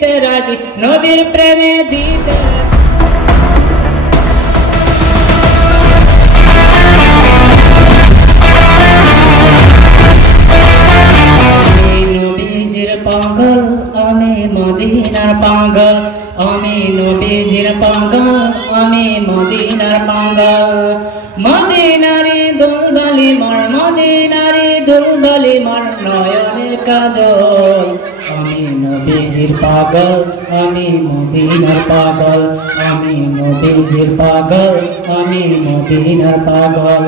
দিতে রাজি নবীর প্রেমে দিতে নবীজির পাগল আমি মদিনার পাগল আমি নবীজির পাগল আমি মদিনার পাগল মদিনারি দুলবালি মার মদিনারি দুলবালি মার নয়নের কাজল আমি নবীজির পাগল আমি মদিনার পাগল আমি নবীজির পাগল আমি মদিনার পাগল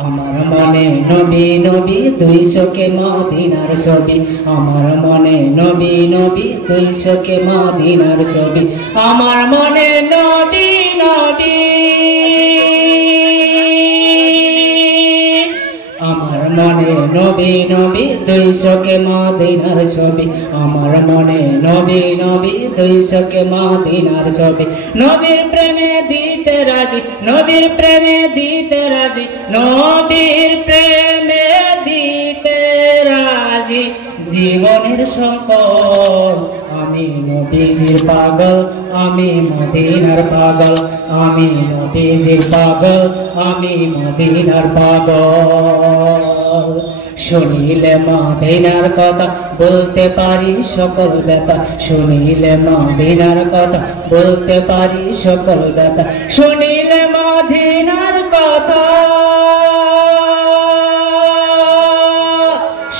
আমার মনে নবী নবী দুই চোখে মদিনার ছবি আমার মনে নবী নবী দুই চোখে মদিনার ছবি আমার মনে নবী নবী আমার মনে নবী নবী দুই চোখে মদিনার ছবি আমার মনে নবী নবী দুই চোখে মদিনার ছবি নবীর প্রেমে দিতে রাজি নবীর প্রেমে দিতে রাজি নবীর প্রেমে দিতে রাজি জীবনের সংকট আমি নবীজির পাগল আমি মদিনার পাগল আমি নবীজির পাগল আমি মদিনার পাগল শুনিলে মদিনার কথা বলতে পারি সকল ব্যথা শুনিলে মদিনার কথা বলতে পারি সকল ব্যথা শুনিলে মদিনার কথা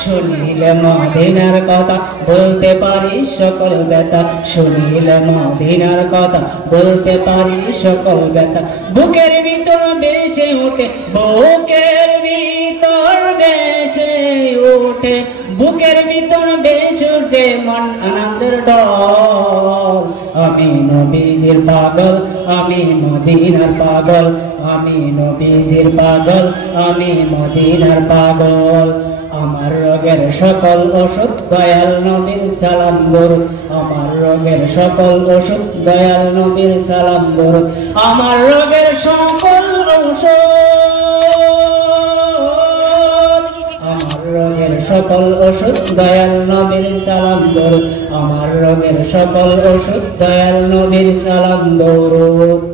শুনিলে মদিনার কথা বলতে পারি সকল ব্যথা শুনিলে মদিনার কথা বলতে পারি সকল ব্যথা বুকের ভিতর বেশে ওঠে বুকের ভিতর বেশে ওঠে বুকের ভিতর বেশে ওঠে মন আনন্দের ঢল আমি নবীজির পাগল আমি মদিনার পাগল আমি নবীজির পাগল আমি মদিনার পাগল আমার রোগের সকল ওষুধ দয়াল নবীর সালাম দরুদ আমার রোগের সকল ওষুধ দয়াল নবীর সালাম দরুদ আমার রোগের সকল ঔষধ আমার রোগের সকল ওষুধ দয়াল নবীর সালাম দরুদ আমার রোগের সকল ওষুধ দয়াল নবীর সালাম দরুদ।